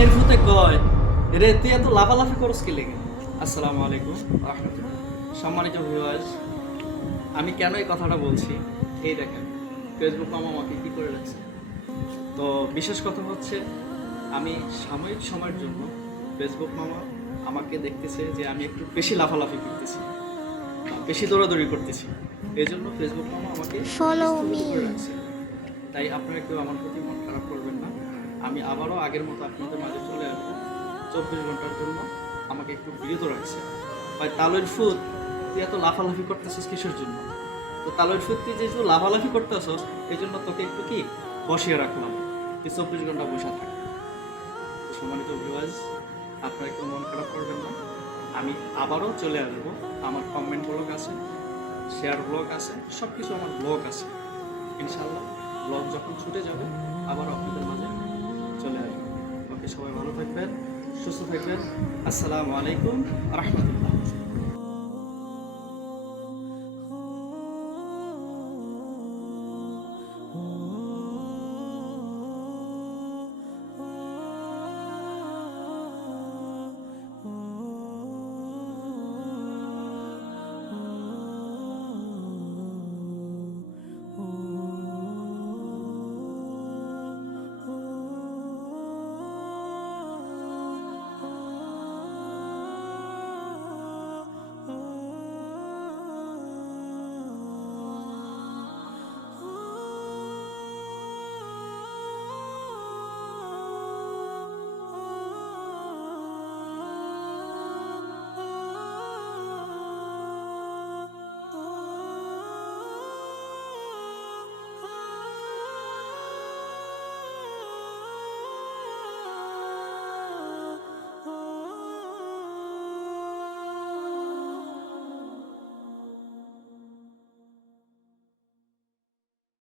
ডাইনের ভূতে কয় রে তুই এত লাফালাফি করস কি লেগে। আসসালামু আলাইকুম রাহমাতুল্লাহ। সম্মানিত ভিউয়ার্স, আমি কেন এই কথাটা বলছি এই দেখেন ফেসবুক মামা আমাকে কী করে রাখছে। তো বিশেষ কথা হচ্ছে আমি সাময়িক সময়ের জন্য ফেসবুক মামা আমাকে দেখতেছে যে আমি একটু বেশি লাফালাফি করতেছি, বেশি দৌড়াদৌড়ি করতেছি, এই জন্য ফেসবুক মামা আমাকে স্থগিত করে রাখছে। তাই আপনারা কেউ আমার প্রতি মন খারাপ করবেন না। আমি আবারও আগের মতো আপনাদের মাঝে চলে আসবো। 24 ঘন্টার জন্য আমাকে একটু বিরত রাখছে। ভাই তালুর ফুট তুই এত লাফালাফি করতেছিস কিসের জন্য? তো তালুর ফুট তুই যেহেতু লাফালাফি করতেছস এই জন্য তোকে একটু কি বসিয়ে রাখলাম, তুই 24 ঘন্টা বসে থাক। তো সম্মানিত ভিউয়ার্স, আপনারা কেউ মন খারাপ করবেন না। আমি আবারও চলে আসবো। আমার কমেন্ট ব্লগ আছে, শেয়ার ব্লগ আছে, সব কিছু আমার ব্লগ আছে। ইনশাআল্লাহ ব্লগ যখন ছুটে যাবে আবার আপনাদের মাঝে চলে আসবে। ওকে, সবাই ভালো থাকবেন, সুস্থ থাকবেন। আসসালামু আলাইকুম রাহমাতুল্লাহ।